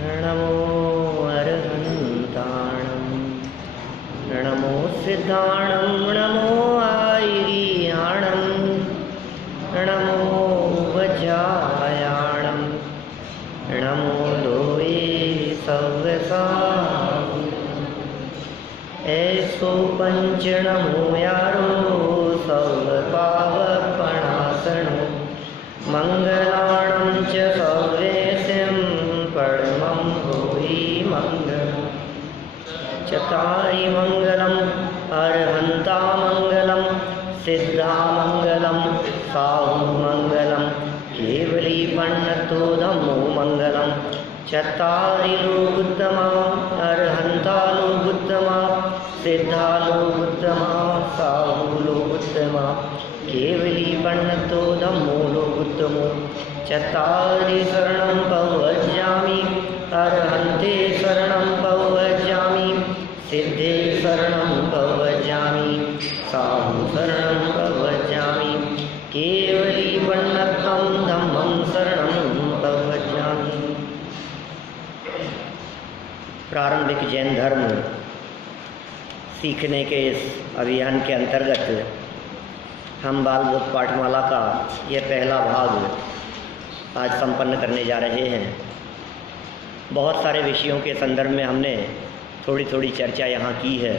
नमो अरहन्ताणं नमो सिद्धाणं नमो आयर्याणं नमो वज्रायाणं नमो लोये सव्यसा ऐसो पंच नमो यारो सर्वपावपणासनो मंगलाणं च सौवेशं परमं भूरि मंगलम् चतारि मंगलम् अरहन्तामंगलं सिद्धामंगलं साहुमंगलं केवली पन्नतो धम्मो मंगलं चत्तारि लोकोत्तमा अरहन्ता लोकोत्तमा सिद्धा लोकोत्तमा साहु लोकोत्तमा केवली पन्नतो धम्मो लोकोत्तमो चत्तारि शरणं प्रव्रजामि अरहन्ते शरणं प्रव्रजामि सिद्धे शरणं प्रव्रजामि साहु शरणं प्रव्रजामि केवली पन्नतं धम्मं शरणं प्रव्रजामि। प्रारंभिक जैन धर्म सीखने के इस अभियान के अंतर्गत हम बाल बुक पाठमाला का यह पहला भाग आज संपन्न करने जा रहे हैं। बहुत सारे विषयों के संदर्भ में हमने थोड़ी थोड़ी चर्चा यहाँ की है,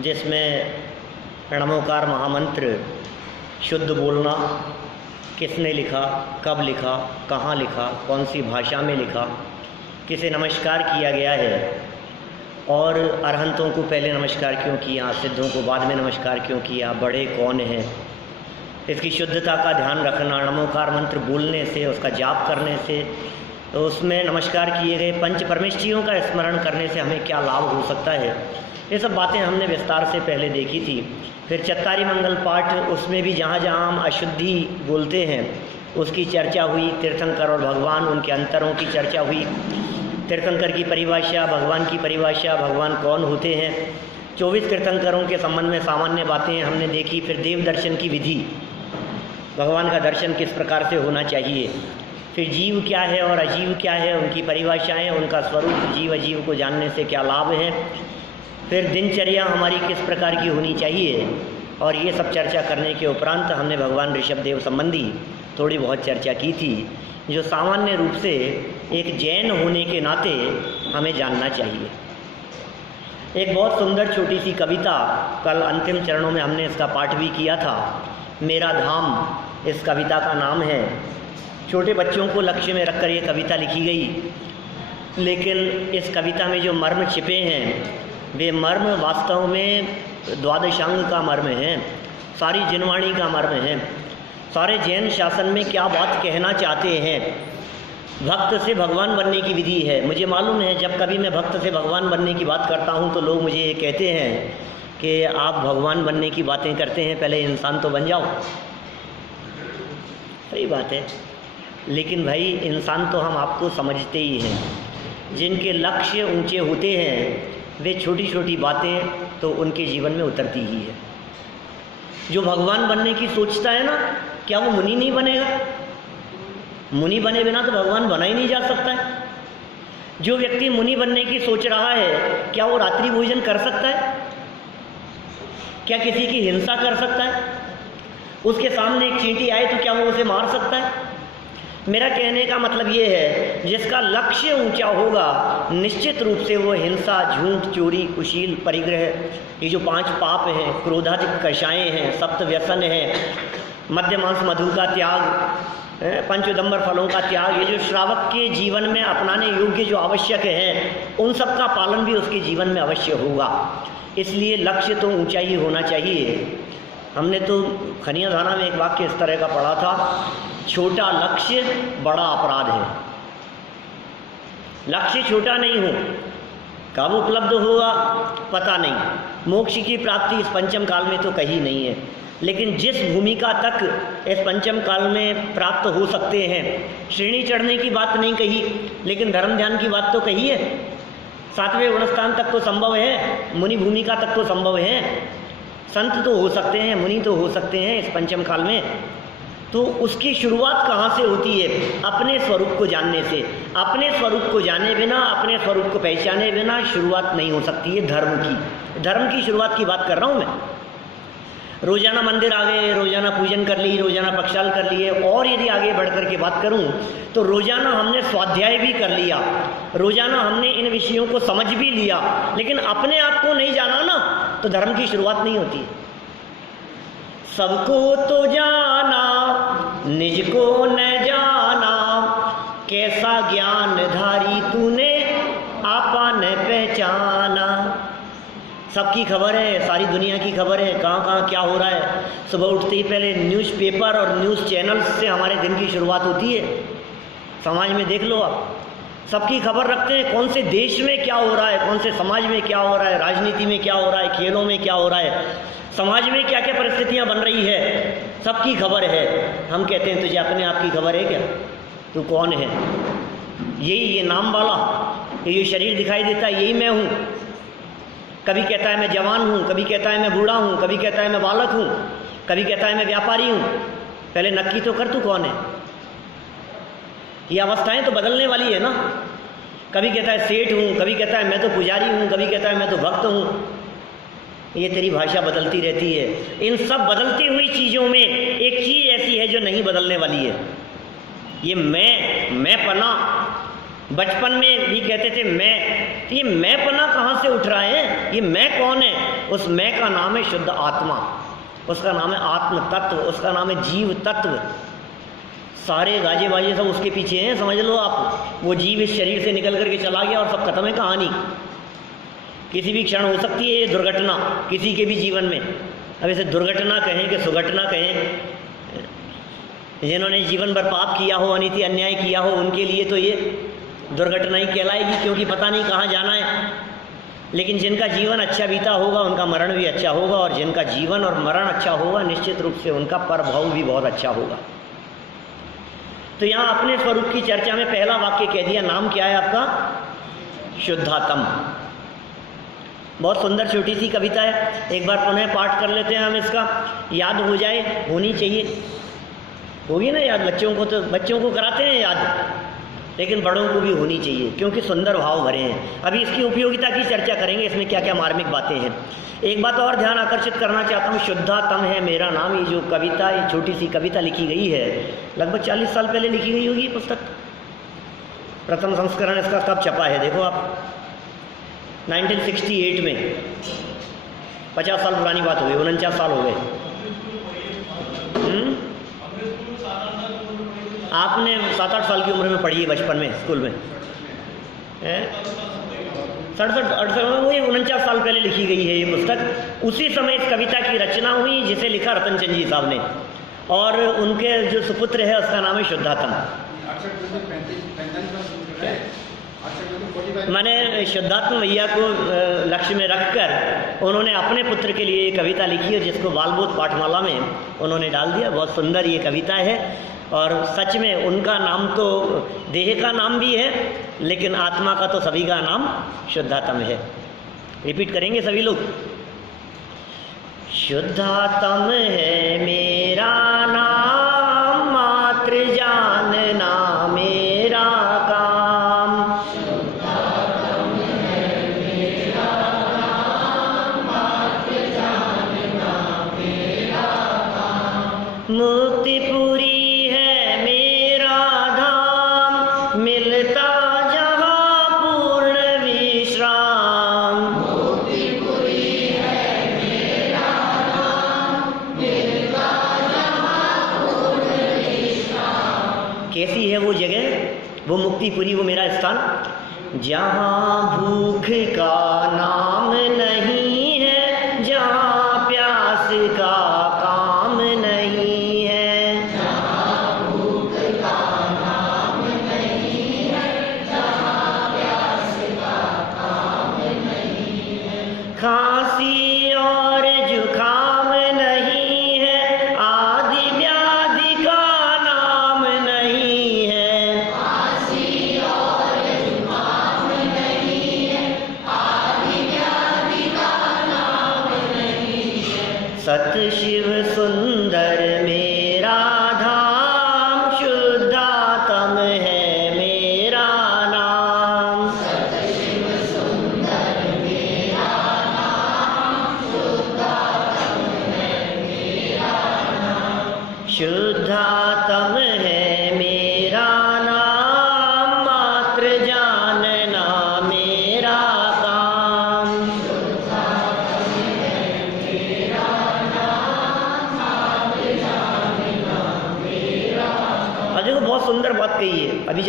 जिसमें प्रणमोकार महामंत्र शुद्ध बोलना, किसने लिखा, कब लिखा, कहाँ लिखा, कौन सी भाषा में लिखा, किसे नमस्कार किया गया है और अरहंतों को पहले नमस्कार क्यों किया, सिद्धों को बाद में नमस्कार क्यों किया, बड़े कौन हैं, इसकी शुद्धता का ध्यान रखना, नमोकार मंत्र बोलने से, उसका जाप करने से, तो उसमें नमस्कार किए गए पंच परमेष्ठियों का स्मरण करने से हमें क्या लाभ हो सकता है, ये सब बातें हमने विस्तार से पहले देखी थी। फिर चत्तारी मंगल पाठ, उसमें भी जहाँ जहाँ हम अशुद्धि बोलते हैं उसकी चर्चा हुई, तीर्थंकर और भगवान, उनके अंतरों की चर्चा हुई, तीर्थंकर की परिभाषा, भगवान की परिभाषा, भगवान कौन होते हैं, 24 तीर्थंकरों के संबंध में सामान्य बातें हमने देखी। फिर देव दर्शन की विधि, भगवान का दर्शन किस प्रकार से होना चाहिए, फिर जीव क्या है और अजीव क्या है, उनकी परिभाषाएं, उनका स्वरूप, जीव अजीव को जानने से क्या लाभ है, फिर दिनचर्या हमारी किस प्रकार की होनी चाहिए, और ये सब चर्चा करने के उपरांत हमने भगवान ऋषभदेव संबंधी थोड़ी बहुत चर्चा की थी, जो सामान्य रूप से एक जैन होने के नाते हमें जानना चाहिए। एक बहुत सुंदर छोटी सी कविता, कल अंतिम चरणों में हमने इसका पाठ भी किया था, मेरा धाम इस कविता का नाम है। छोटे बच्चों को लक्ष्य में रखकर ये कविता लिखी गई, लेकिन इस कविता में जो मर्म छिपे हैं वे मर्म वास्तव में द्वादशांग का मर्म है, सारी जिनवाणी का मर्म है, सारे जैन शासन में क्या बात कहना चाहते हैं। भक्त से भगवान बनने की विधि है। मुझे मालूम है जब कभी मैं भक्त से भगवान बनने की बात करता हूँ तो लोग मुझे ये कहते हैं कि आप भगवान बनने की बातें करते हैं, पहले इंसान तो बन जाओ। सही बात है, लेकिन भाई इंसान तो हम आपको समझते ही हैं। जिनके लक्ष्य ऊंचे होते हैं वे छोटी छोटी बातें तो उनके जीवन में उतरती ही है। जो भगवान बनने की सोचता है ना, क्या वो मुनि नहीं बनेगा? मुनि बने बिना तो भगवान बना ही नहीं जा सकता है। जो व्यक्ति मुनि बनने की सोच रहा है, क्या वो रात्रि भोजन कर सकता है? क्या किसी की हिंसा कर सकता है? उसके सामने एक चींटी आए तो क्या वो उसे मार सकता है? मेरा कहने का मतलब ये है, जिसका लक्ष्य ऊंचा होगा निश्चित रूप से वो हिंसा, झूठ, चोरी, कुशील, परिग्रह, ये जो 5 पाप हैं, क्रोधाधिक कषाएँ हैं, सप्त व्यसन हैं, मद्य मांस मधु का त्याग, पंचोदंबर फलों का त्याग, ये जो श्रावक के जीवन में अपनाने योग्य जो आवश्यक हैं, उन सब का पालन भी उसके जीवन में अवश्य होगा। इसलिए लक्ष्य तो ऊंचा ही होना चाहिए। हमने तो खनिया धारा में एक वाक्य इस तरह का पढ़ा था, छोटा लक्ष्य बड़ा अपराध है। लक्ष्य छोटा नहीं हो, कब उपलब्ध होगा पता नहीं, मोक्ष की प्राप्ति इस पंचम काल में तो कही नहीं है, लेकिन जिस भूमिका तक इस पंचम काल में प्राप्त हो सकते हैं, श्रेणी चढ़ने की बात नहीं कही, लेकिन धर्म ध्यान की बात तो कही है। 7वें गुणस्थान तक तो संभव है, मुनि भूमिका तक तो संभव है, संत तो हो सकते हैं, मुनि तो हो सकते हैं इस पंचम काल में। तो उसकी शुरुआत कहाँ से होती है? अपने स्वरूप को जानने से। अपने स्वरूप को जाने बिना, अपने स्वरूप को पहचाने बिना शुरुआत नहीं हो सकती है धर्म की। धर्म की शुरुआत की बात कर रहा हूँ मैं। रोज़ाना मंदिर आ गए, रोज़ाना पूजन कर ली, रोज़ाना पक्षाल कर लिए, और यदि आगे बढ़ कर के बात करूं तो रोज़ाना हमने स्वाध्याय भी कर लिया, रोज़ाना हमने इन विषयों को समझ भी लिया, लेकिन अपने आप को नहीं जाना ना, तो धर्म की शुरुआत नहीं होती। सबको तो जाना, निज को न जाना, कैसा ज्ञान धारी तूने आपा न पहचाना। सबकी खबर है, सारी दुनिया की खबर है, कहाँ कहाँ क्या हो रहा है। सुबह उठते ही पहले न्यूज़पेपर और न्यूज़ चैनल्स से हमारे दिन की शुरुआत होती है। समाज में देख लो आप, सबकी खबर रखते हैं कौन से देश में क्या हो रहा है, कौन से समाज में क्या हो रहा है, राजनीति में क्या हो रहा है, खेलों में क्या हो रहा है, समाज में क्या क्या परिस्थितियाँ बन रही है, सबकी खबर है। हम कहते हैं तुझे अपने आप की खबर है क्या? तू कौन है? यही ये नाम वाला, ये शरीर दिखाई देता है, यही मैं हूँ। कभी कहता है मैं जवान हूँ, कभी कहता है मैं बूढ़ा हूँ, कभी कहता है मैं बालक हूँ, कभी कहता है मैं व्यापारी हूँ। पहले नक्की तो कर तू कौन है। ये अवस्थाएं तो बदलने वाली है ना। कभी कहता है सेठ हूँ, कभी कहता है मैं तो पुजारी हूँ, कभी कहता है मैं तो भक्त हूँ। ये तेरी भाषा बदलती रहती है। इन सब बदलती हुई चीज़ों में एक चीज़ ऐसी है जो नहीं बदलने वाली है, ये मैं पना। बचपन में भी कहते थे मैं, तो ये मैं पना कहाँ से उठ रहा है? ये मैं कौन है? उस मैं का नाम है शुद्ध आत्मा, उसका नाम है आत्म तत्व, उसका नाम है जीव तत्व। सारे गाजे बाजे सब उसके पीछे हैं, समझ लो आप। वो जीव इस शरीर से निकल करके चला गया और सब खत्म है कहानी। किसी भी क्षण हो सकती है ये दुर्घटना किसी के भी जीवन में। अब इसे दुर्घटना कहें कि सुघटना कहें, जिन्होंने जीवन भर पाप किया हो, अनीति अन्याय किया हो, उनके लिए तो ये दुर्घटना ही कहलाएगी, क्योंकि पता नहीं कहाँ जाना है। लेकिन जिनका जीवन अच्छा बीता होगा उनका मरण भी अच्छा होगा, और जिनका जीवन और मरण अच्छा होगा निश्चित रूप से उनका परभव भी बहुत अच्छा होगा। तो यहाँ अपने स्वरूप की चर्चा में पहला वाक्य कह दिया। नाम क्या है आपका? शुद्धात्म। बहुत सुंदर छोटी सी कविता है, एक बार पुनः पाठ कर लेते हैं हम इसका, याद हो जाए, होनी चाहिए। होगी ना याद? बच्चों को कराते हैं याद, लेकिन बड़ों को भी होनी चाहिए, क्योंकि सुंदर भाव भरे हैं। अभी इसकी उपयोगिता की चर्चा करेंगे, इसमें क्या क्या मार्मिक बातें हैं। एक बात और ध्यान आकर्षित करना चाहता हूँ, शुद्धात्म है मेरा नाम। ये जो कविता, ये छोटी सी कविता लिखी गई है, लगभग 40 साल पहले लिखी गई होगी ये पुस्तक। प्रथम संस्करण इसका कब छपा है देखो आप, 1968 में। 50 साल पुरानी बात हो गई, 49 साल हो गए। आपने 7-8 साल की उम्र में पढ़ी है, बचपन में स्कूल में। 67-68 में, वही 49 साल पहले लिखी गई है ये पुस्तक। उसी समय इस कविता की रचना हुई, जिसे लिखा रतनचंद जी साहब ने, और उनके जो सुपुत्र है उसका नाम है शुद्धात्म। मैंने शुद्धात्म भैया को लक्ष्य में रखकर उन्होंने अपने पुत्र के लिए ये कविता लिखी है, जिसको बालबोध पाठमाला में उन्होंने डाल दिया। बहुत सुंदर ये कविता है, और सच में उनका नाम तो देह का नाम भी है, लेकिन आत्मा का तो सभी का नाम शुद्धात्म है। रिपीट करेंगे सभी लोग। शुद्धात्म है मेरा नाम, मात्र जानना मेरा काम। शुद्धात्म है मेरा नाम, मात्र जानना मेरा काम। मुक्ति पूरी मिलता जहाँ पूर्ण विश्राम। मुक्तिपुरी है मेरा नाम, मिलता जहाँ पूर्ण विश्राम। कैसी है वो जगह, वो मुक्तिपुरी, वो मेरा स्थान? जहाँ भूख का नाम नहीं है, जहाँ प्यास का काम नहीं है। खांसी और जुखाम नहीं है, आदि व्याधि का नाम नहीं है। खांसी और जुखाम नहीं है, आदि व्याधि का नाम नहीं है। सत शिव सुंदर मेरा धाम,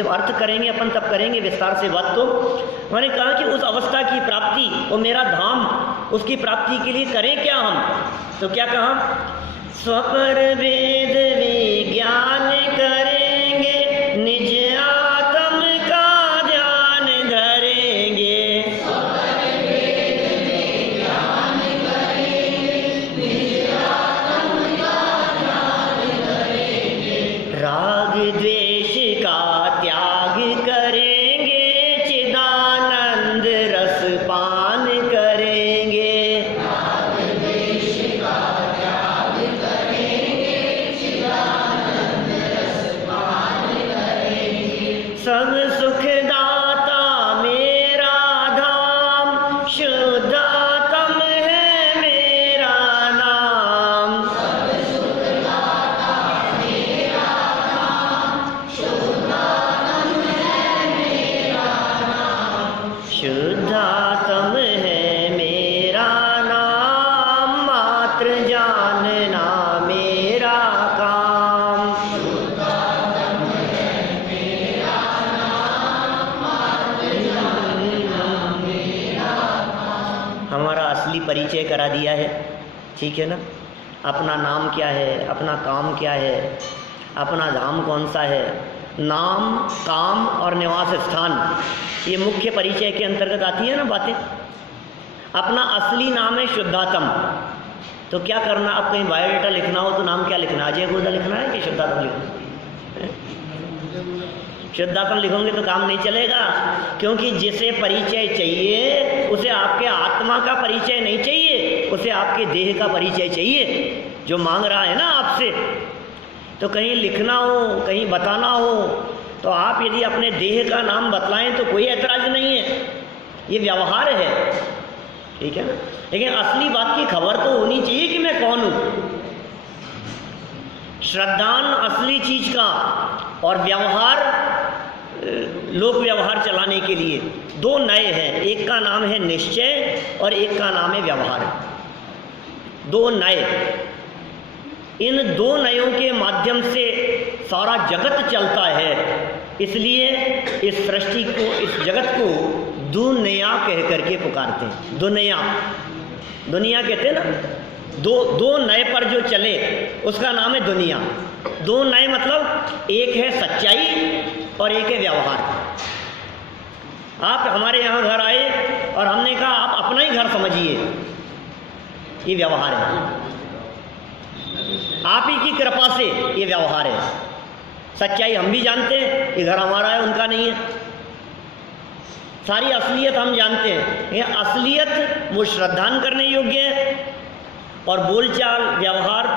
जब अर्थ करेंगे अपन तब करेंगे विस्तार से बात। तो मैंने कहा कि उस अवस्था की प्राप्ति, वो मेरा धाम, उसकी प्राप्ति के लिए करें क्या हम? तो क्या कहा? स्वपर वेद विज्ञान करेंगे, निज आत्म का ध्यान धरेंगे। राग द्वेष का त्याग करेंगे, चिदानंद रस पान करेंगे। सब सुखदाता मेरा धाम, शुद्धात्म है मेरा नाम। शुद्धात्म है मेरा नाम, मात्र जानना मेरा काम। हमारा असली परिचय करा दिया है, ठीक है ना? अपना नाम क्या है, अपना काम क्या है, अपना धाम कौन सा है। नाम, काम और निवास स्थान, ये मुख्य परिचय के अंतर्गत आती है ना बातें। अपना असली नाम है शुद्धात्म। तो क्या करना, अब कहीं बायोडाटा लिखना हो तो नाम क्या लिखना? अजय गुर्दा लिखना है कि शुद्धात्म लिखना? शुद्धात्म लिखोगे तो काम नहीं चलेगा, क्योंकि जिसे परिचय चाहिए उसे आपके आत्मा का परिचय नहीं चाहिए, उसे आपके देह का परिचय चाहिए जो मांग रहा है ना आपसे। तो कहीं लिखना हो, कहीं बताना हो, तो आप यदि अपने देह का नाम बतलाएं तो कोई ऐतराज नहीं है, ये व्यवहार है, ठीक है ना? लेकिन असली बात की खबर तो होनी चाहिए कि मैं कौन हूं। श्रद्धान असली चीज का और व्यवहार लोक व्यवहार चलाने के लिए दो नए हैं। एक का नाम है निश्चय और एक का नाम है व्यवहार। दो नए, इन दो नयों के माध्यम से सारा जगत चलता है। इसलिए इस सृष्टि को, इस जगत को दुनिया कह करके पुकारते हैं। दुनिया, दुनिया कहते हैं ना, दो नए पर जो चले उसका नाम है दुनिया। दो नए मतलब एक है सच्चाई और एक है व्यवहार। आप हमारे यहाँ घर आए और हमने कहा आप अपना ही घर समझिए, ये व्यवहार है। आप ही की कृपा से ये व्यवहार है। सच्चाई हम भी जानते हैं, ये घर हमारा है, उनका नहीं है। सारी असलियत हम जानते हैं। ये असलियत वो श्रद्धान करने योग्य है और बोलचाल, व्यवहार,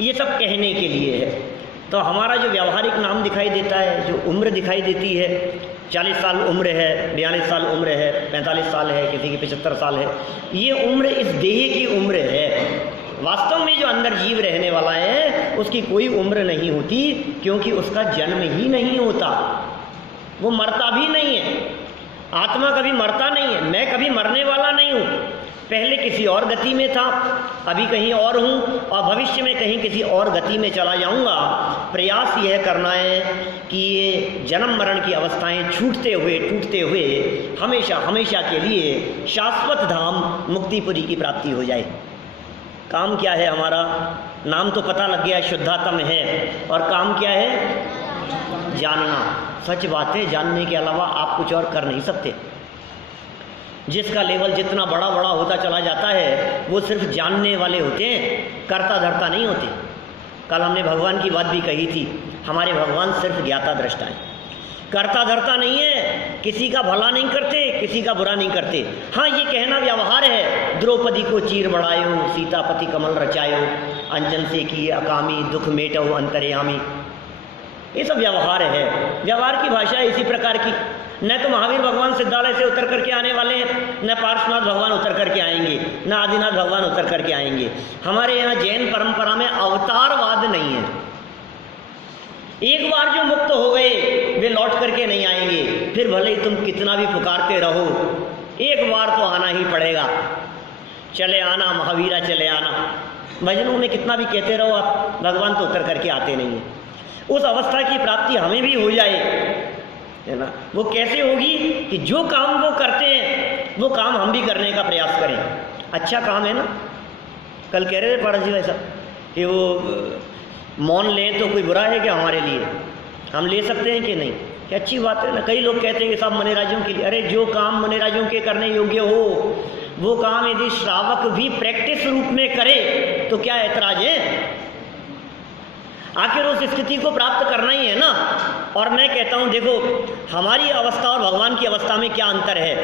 ये सब कहने के लिए है। तो हमारा जो व्यवहारिक नाम दिखाई देता है, जो उम्र दिखाई देती है, 40 साल उम्र है, 42 साल उम्र है, 45 साल है, किसी की 75 साल है, ये उम्र इस देह की उम्र है। वास्तव में जो अंदर जीव रहने वाला है उसकी कोई उम्र नहीं होती, क्योंकि उसका जन्म ही नहीं होता, वो मरता भी नहीं है। आत्मा कभी मरता नहीं है। मैं कभी मरने वाला नहीं हूँ। पहले किसी और गति में था, अभी कहीं और हूँ और भविष्य में कहीं किसी और गति में चला जाऊँगा। प्रयास यह करना है कि ये जन्म मरण की अवस्थाएं छूटते हुए, टूटते हुए हमेशा हमेशा के लिए शाश्वत धाम मुक्तिपुरी की प्राप्ति हो जाए। काम क्या है हमारा? नाम तो पता लग गया, शुद्धात्म है, और काम क्या है? जानना। सच बात है, जानने के अलावा आप कुछ और कर नहीं सकते। जिसका लेवल जितना बड़ा बड़ा होता चला जाता है वो सिर्फ जानने वाले होते हैं, कर्ता धर्ता नहीं होते। कल हमने भगवान की बात भी कही थी, हमारे भगवान सिर्फ ज्ञाता दृष्टा है, कर्ता धर्ता नहीं है। किसी का भला नहीं करते, किसी का बुरा नहीं करते। हाँ, ये कहना व्यवहार है, द्रौपदी को चीर बढ़ायो, सीतापति कमल रचायो, अंजन से की अकामी, दुख मेटो अंतर्यामी, ये सब व्यवहार है। व्यवहार की भाषा है इसी प्रकार की। न तो महावीर भगवान सिद्धालय से उतर करके आने वाले हैं, न पार्श्वनाथ भगवान उतर करके आएंगे, न आदिनाथ भगवान उतर करके आएंगे। हमारे यहाँ जैन परंपरा में अवतारवाद नहीं है। एक बार जो मुक्त हो गए वे लौट करके नहीं आएंगे, फिर भले ही तुम कितना भी पुकारते रहो, एक बार तो आना ही पड़ेगा। चले आना महावीरा चले आना, भजनों में कितना भी कहते रहो आप, भगवान तो उतर करके आते नहीं हैं। उस अवस्था की प्राप्ति हमें भी हो जाए, ना, वो कैसे होगी कि जो काम वो करते हैं वो काम हम भी करने का प्रयास करें। अच्छा काम है ना। कल कह रहे थे पारस जी वैसा कि वो मौन लें तो कोई बुरा है क्या हमारे लिए, हम ले सकते हैं कि नहीं, क्या अच्छी बात है ना। कई लोग कहते हैं कि सब मनेराजों के लिए, अरे जो काम मनेराजों के करने योग्य हो वो काम यदि श्रावक भी प्रैक्टिस रूप में करे तो क्या ऐतराज है। आखिर उस स्थिति को प्राप्त करना ही है ना। और मैं कहता हूं देखो, हमारी अवस्था और भगवान की अवस्था में क्या अंतर है।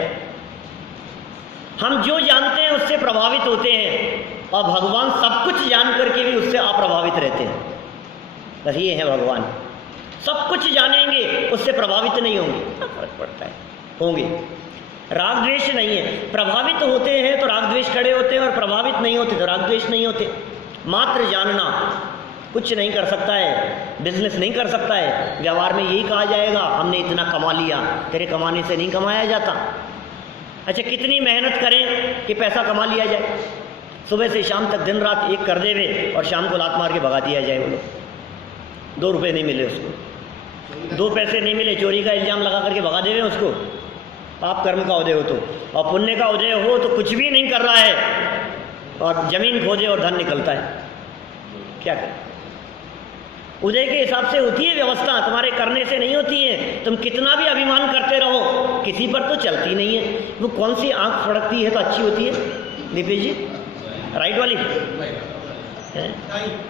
हम जो जानते हैं उससे प्रभावित होते हैं और भगवान सब कुछ जान करके भी उससे अप्रभावित रहते हैं। बस ये है भगवान, सब कुछ जानेंगे उससे प्रभावित नहीं होंगे। क्या फर्क पड़ता है, होंगे। राग द्वेष नहीं है, प्रभावित होते हैं तो राग द्वेष खड़े होते हैं और प्रभावित नहीं होते तो राग द्वेष नहीं होते। मात्र जानना, कुछ नहीं कर सकता है, बिजनेस नहीं कर सकता है, व्यवहार में यही कहा जाएगा हमने इतना कमा लिया, तेरे कमाने से नहीं कमाया जाता। अच्छा, कितनी मेहनत करें कि पैसा कमा लिया जाए, सुबह से शाम तक दिन रात एक कर देवे और शाम को लात मार के भगा दिया जाए। वो लोग 2 रुपये नहीं मिले उसको, 2 पैसे नहीं मिले, चोरी का इल्ज़ाम लगा करके भगा देवे उसको। पाप कर्म का उदय हो तो, और पुण्य का उदय हो तो कुछ भी नहीं कर रहा है और जमीन खोदे और धन निकलता है। क्या करें, उदय के हिसाब से होती है व्यवस्था, तुम्हारे करने से नहीं होती है। तुम कितना भी अभिमान करते रहो किसी पर तो चलती नहीं है। वो कौन सी आंख फड़कती है तो अच्छी होती है दीपेश जी, राइट वाली है?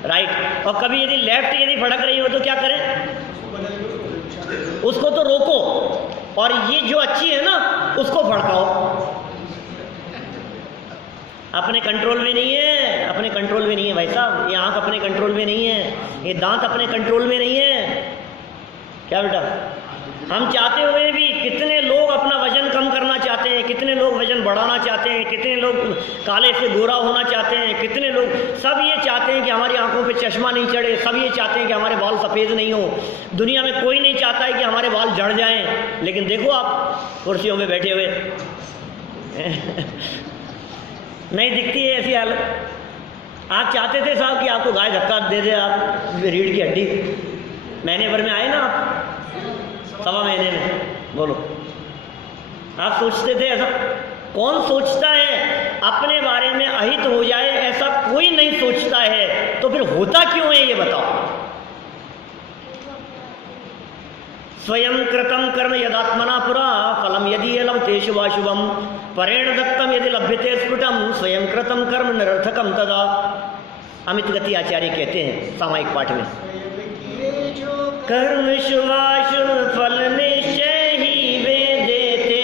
राइट। और कभी यदि लेफ्ट यदि फड़क रही हो तो क्या करें, उसको तो रोको, और ये जो अच्छी है ना उसको फड़काओ। अपने कंट्रोल में नहीं है, अपने कंट्रोल में नहीं है भाई साहब। ये आंख अपने कंट्रोल में नहीं है, ये दांत अपने कंट्रोल में नहीं है। क्या बेटा, हम चाहते हुए भी कितने लोग अपना वजन कम करना चाहते हैं, कितने लोग वजन बढ़ाना चाहते हैं, कितने लोग काले से गोरा होना चाहते हैं, कितने लोग, सब ये चाहते हैं कि हमारी आंखों पे चश्मा नहीं चढ़े, सब ये चाहते हैं कि हमारे बाल सफ़ेद नहीं हो। दुनिया में कोई नहीं चाहता है कि हमारे बाल झड़ जाएं। लेकिन देखो आप कुर्सियों में बैठे हुए नहीं दिखती है ऐसी हालत। आप चाहते थे साहब कि आपको गाय धक्का दे दे, आप रीढ़ की हड्डी, महीने भर में आए ना आप, 1.25 महीने में, बोलो आप सोचते थे ऐसा? कौन सोचता है अपने बारे में अहित हो जाए, ऐसा कोई नहीं सोचता है। तो फिर होता क्यों है ये बताओ। स्वयं कृतं कर्म यदात्मना पुरा फलम यदि लभते शुभाशुभम परेण दत्तम यदि लभ्यते स्फुटम स्वयं कृतं कर्म निरर्थकम तदा। अमित गति आचार्य कहते हैं सामायिक पाठ में, कर्म शुभाशुभ फल निश्चय ही वे देते,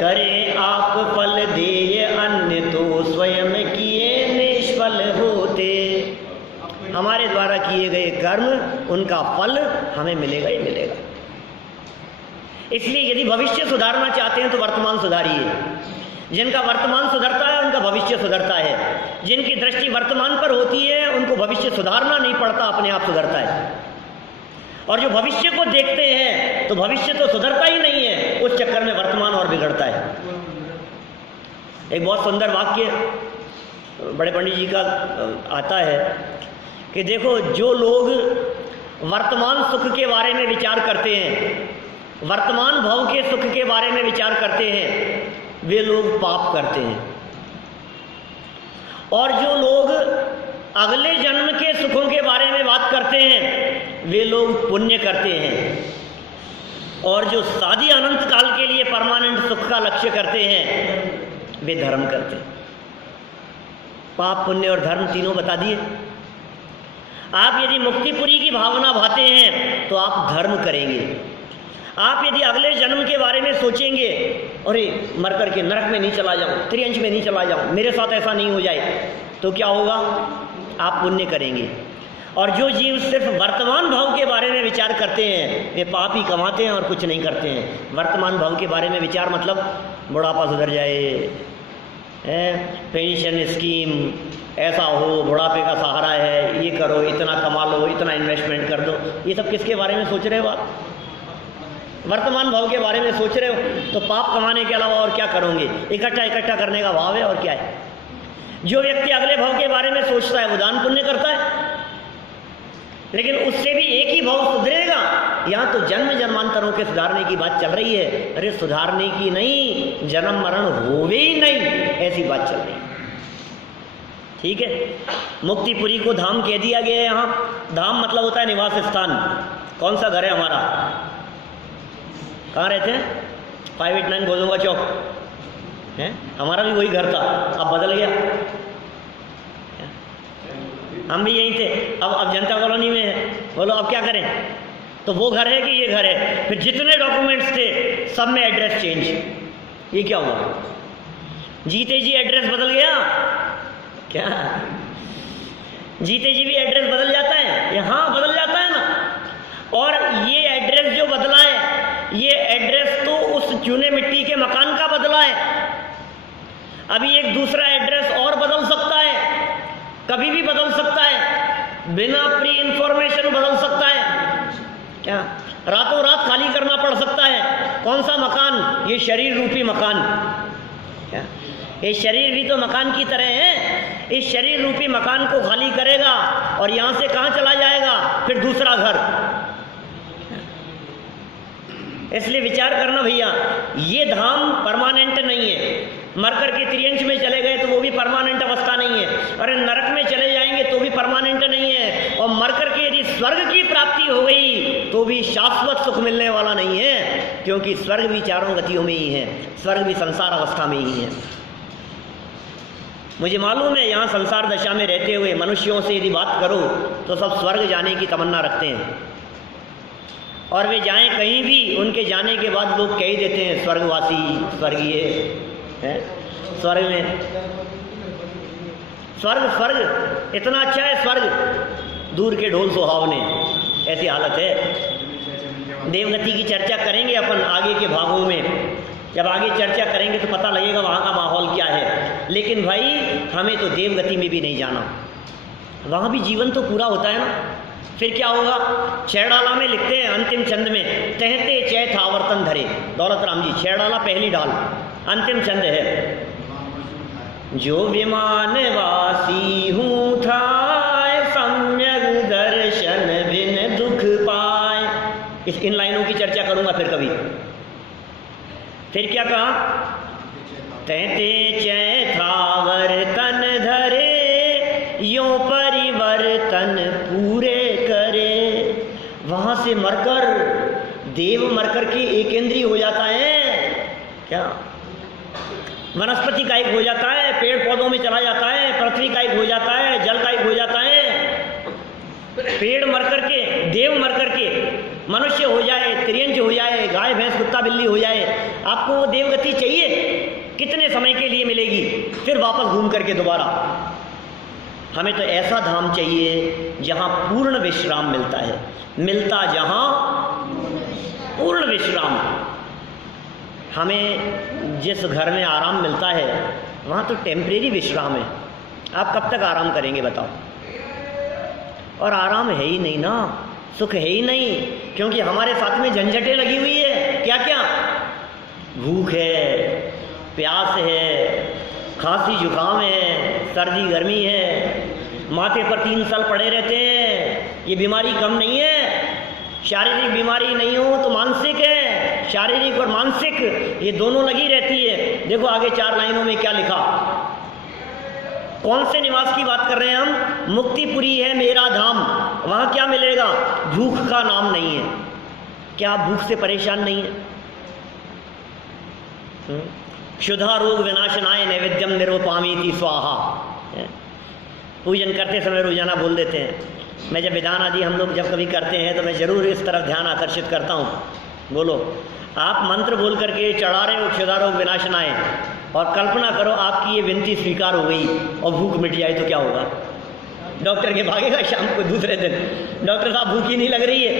करे आप फल देय अन्य तो स्वयं किए निष्फल होते। हमारे द्वारा किए गए कर्म, उनका फल हमें मिलेगा ही मिलेगा। इसलिए यदि भविष्य सुधारना चाहते हैं तो वर्तमान सुधारिए। जिनका वर्तमान सुधरता है उनका भविष्य सुधरता है। जिनकी दृष्टि वर्तमान पर होती है उनको भविष्य सुधारना नहीं पड़ता, अपने आप सुधरता है। और जो भविष्य को देखते हैं तो भविष्य तो सुधरता ही नहीं है, उस चक्कर में वर्तमान और बिगड़ता है। एक बहुत सुंदर वाक्य बड़े पंडित जी का आता है कि देखो, जो लोग वर्तमान सुख के बारे में विचार करते हैं, वर्तमान भव के सुख के बारे में विचार करते हैं, वे लोग पाप करते हैं। और जो लोग अगले जन्म के सुखों के बारे में बात करते हैं, वे लोग पुण्य करते हैं। और जो शादी अनंत काल के लिए परमानेंट सुख का लक्ष्य करते हैं, वे धर्म करते हैं। पाप पुण्य और धर्म तीनों बता दिए। आप यदि मुक्तिपुरी की भावना भाते हैं तो आप धर्म करेंगे। आप यदि अगले जन्म के बारे में सोचेंगे, अरे मर करके नरक में नहीं चला जाऊं, त्रियंश में नहीं चला जाऊं, मेरे साथ ऐसा नहीं हो जाए, तो क्या होगा, आप पुण्य करेंगे। और जो जीव सिर्फ वर्तमान भाव के बारे में विचार करते हैं, वे पाप ही कमाते हैं और कुछ नहीं करते हैं। वर्तमान भाव के बारे में विचार मतलब बुढ़ापा सुधर जाए, पेंशन स्कीम ऐसा हो, बुढ़ापे का सहारा है, ये करो, इतना कमा लो, इतना इन्वेस्टमेंट कर दो। ये सब किसके बारे में सोच रहे हो आप? वर्तमान भाव के बारे में सोच रहे हो। तो पाप कमाने के अलावा और क्या करोगे? इकट्ठा करने का भाव है, और क्या है। जो व्यक्ति अगले भाव के बारे में सोचता है वो दान पुण्य करता है। लेकिन उससे भी एक ही भाव सुधरेगा। यहाँ तो जन्म जन्मांतरों के सुधारने की बात चल रही है। अरे सुधारने की नहीं, जन्म मरण होवे ही नहीं, ऐसी बात चल रही है। ठीक है, मुक्तिपुरी को धाम कह दिया गया है। यहाँ धाम मतलब होता है निवास स्थान। कौन सा घर है हमारा? कहाँ रहते हैं? 589 गोलूंगा चौक है, हमारा भी वही घर था, अब बदल गया। हम भी यहीं थे, अब जनता कॉलोनी में है। बोलो अब क्या करें? तो वो घर है कि ये घर है? फिर जितने डॉक्यूमेंट्स थे सब में एड्रेस चेंज। ये क्या हुआ? जीते जी एड्रेस बदल गया क्या? जीते जी भी एड्रेस बदल जाता है? हाँ बदल जाता है ना। और ये एड्रेस जो बदला है, ये एड्रेस तो उस चूने मिट्टी के मकान का बदला है। अभी एक दूसरा एड्रेस और बदल सकता है, कभी भी बदल सकता है, बिना प्री इंफॉर्मेशन बदल सकता है क्या? रातों रात खाली करना पड़ सकता है। कौन सा मकान? ये शरीर रूपी मकान। क्या ये शरीर भी तो मकान की तरह है। इस शरीर रूपी मकान को खाली करेगा और यहाँ से कहाँ चला जाएगा? फिर दूसरा घर। इसलिए विचार करना भैया, ये धाम परमानेंट नहीं है। मरकर के त्रियंश में चले गए तो वो भी परमानेंट अवस्था नहीं है। अरे नरक में चले जाएंगे तो भी परमानेंट नहीं है। और मरकर के यदि स्वर्ग की प्राप्ति हो गई तो भी शाश्वत सुख मिलने वाला नहीं है, क्योंकि स्वर्ग भी चारों गतियों में ही है, स्वर्ग भी संसार अवस्था में ही है। मुझे मालूम है यहाँ संसार दशा में रहते हुए मनुष्यों से यदि बात करो तो सब स्वर्ग जाने की तमन्ना रखते हैं, और वे जाएं कहीं भी, उनके जाने के बाद लोग कह ही देते हैं स्वर्गवासी, स्वर्गीय है। स्वर्ग में स्वर्ग इतना अच्छा है, स्वर्ग दूर के ढोल सुहावने, ऐसी हालत है। देवगति की चर्चा करेंगे अपन आगे के भागों में। जब आगे चर्चा करेंगे तो पता लगेगा वहाँ का माहौल क्या है। लेकिन भाई हमें तो देवगति में भी नहीं जाना, वहाँ भी जीवन तो पूरा होता है ना। फिर क्या होगा? छेड़ाला में लिखते हैं अंतिम छंद में, तहते चैत आवर्तन धरे। दौलत राम जी, छेड़ाला पहली ढाल, अंतिम छंद है। जो विमानवासी हूँ था सम्यक दर्शन बिन दुख पाए। इन लाइनों की चर्चा करूंगा फिर कभी। फिर क्या कहा? तहते चैथावर्तन धरे यो परिवर्तन पूरे करे। वहां से मरकर देव मरकर के एकेंद्रीय हो जाता है क्या? वनस्पति का एक हो जाता है, पेड़ पौधों में चला जाता है, पृथ्वी का एक हो जाता है, जल का एक हो जाता है। पेड़ मर करके, देव मर करके मनुष्य हो जाए, त्रियंज हो जाए, गाय भैंस कुत्ता बिल्ली हो जाए, आपको वो देवगति चाहिए? कितने समय के लिए मिलेगी? फिर वापस घूम करके दोबारा। हमें तो ऐसा धाम चाहिए जहाँ पूर्ण विश्राम मिलता है, मिलता जहाँ पूर्ण विश्राम। हमें जिस घर में आराम मिलता है वहाँ तो टेम्परेरी विश्राम है। आप कब तक आराम करेंगे बताओ? और आराम है ही नहीं ना, सुख है ही नहीं, क्योंकि हमारे साथ में झंझटें लगी हुई है। क्या क्या? भूख है, प्यास है, खांसी जुकाम है, सर्दी गर्मी है, माथे पर 3 साल पड़े रहते हैं। ये बीमारी कम नहीं है। शारीरिक बीमारी नहीं हो तो मानसिक है, शारीरिक और मानसिक ये दोनों लगी रहती है। देखो आगे 4 लाइनों में क्या लिखा। कौन से निवास की बात कर रहे हैं हम? मुक्तिपुरी है मेरा धाम। वहाँ क्या मिलेगा? भूख का नाम नहीं है। क्या आप भूख से परेशान नहीं है? क्षुधा रोग विनाशनाय नैवेद्यम निर्वपामीति स्वाहा। पूजन करते समय रोजाना बोल देते हैं। मैं जब विधान आदि हम लोग जब कभी करते हैं तो मैं ज़रूर इस तरफ ध्यान आकर्षित करता हूँ। बोलो, आप मंत्र बोल करके चढ़ा रहे हो क्षुधा रोग विनाशनाय, और कल्पना करो आपकी ये विनती स्वीकार हो गई और भूख मिट जाए तो क्या होगा? डॉक्टर के भागेगा शाम को दूसरे दिन, डॉक्टर साहब भूख ही नहीं लग रही है।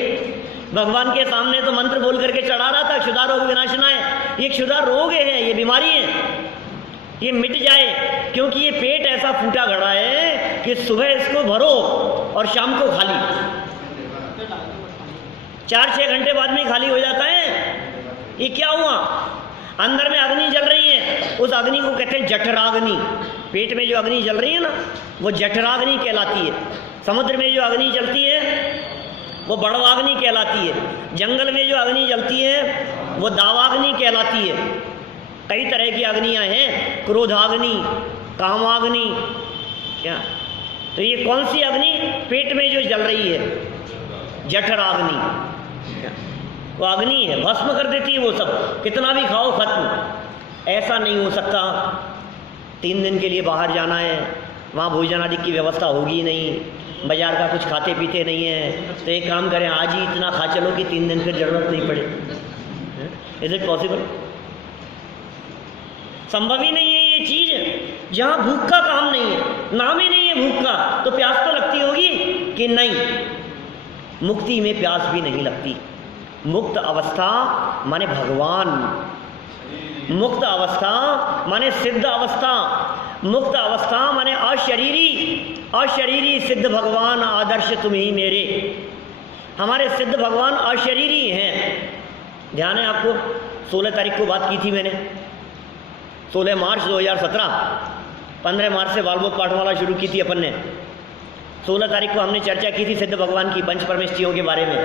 भगवान के सामने तो मंत्र बोल करके चढ़ा रहा था क्षुधा रोग विनाशनाय। ये क्षुधा रोग है, ये बीमारी है, ये मिट जाए। क्योंकि ये पेट ऐसा फूटा गड़ा है कि सुबह इसको भरो और शाम को खाली, 4-6 घंटे बाद में खाली हो जाता है। ये क्या हुआ? अंदर में अग्नि जल रही है, उस अग्नि को कहते हैं जठराग्नि। पेट में जो अग्नि जल रही है ना वो जठराग्नि कहलाती है। समुद्र में जो अग्नि जलती है वो बड़वाग्नि कहलाती है। जंगल में जो अग्नि जलती है वो दावाग्नि कहलाती है। कई तरह की अग्नियाँ हैं, क्रोधाग्नि, कामाग्नि, क्या तो ये कौन सी अग्नि पेट में जो जल रही है, जठराग्नि, वो अग्नि है, भस्म कर देती है वो सब, कितना भी खाओ खत्म। ऐसा नहीं हो सकता। 3 दिन के लिए बाहर जाना है, वहाँ भोजन आदि की व्यवस्था होगी नहीं, बाजार का कुछ खाते पीते नहीं है, तो एक काम करें, आज ही इतना खा चलो कि 3 दिन फिर जरूरत नहीं पड़े। Is it possible? संभव ही नहीं है ये चीज। जहाँ भूख का काम नहीं है, नाम ही नहीं है भूख का, तो प्यास तो लगती होगी कि नहीं। मुक्ति में प्यास भी नहीं लगती। मुक्त अवस्था माने भगवान, मुक्त अवस्था माने सिद्ध अवस्था, मुक्त अवस्था माने अशरीरी, अशरीरी सिद्ध भगवान आदर्श तुम ही मेरे। हमारे सिद्ध भगवान अशरीरी हैं। ध्यान है आपको, 16 तारीख को बात की थी मैंने, 16 मार्च 2017, 15 मार्च से बालबोध पाठमाला शुरू की थी अपन ने। 16 तारीख को हमने चर्चा की थी सिद्ध भगवान की, पंच परमेष्ठियों के बारे में।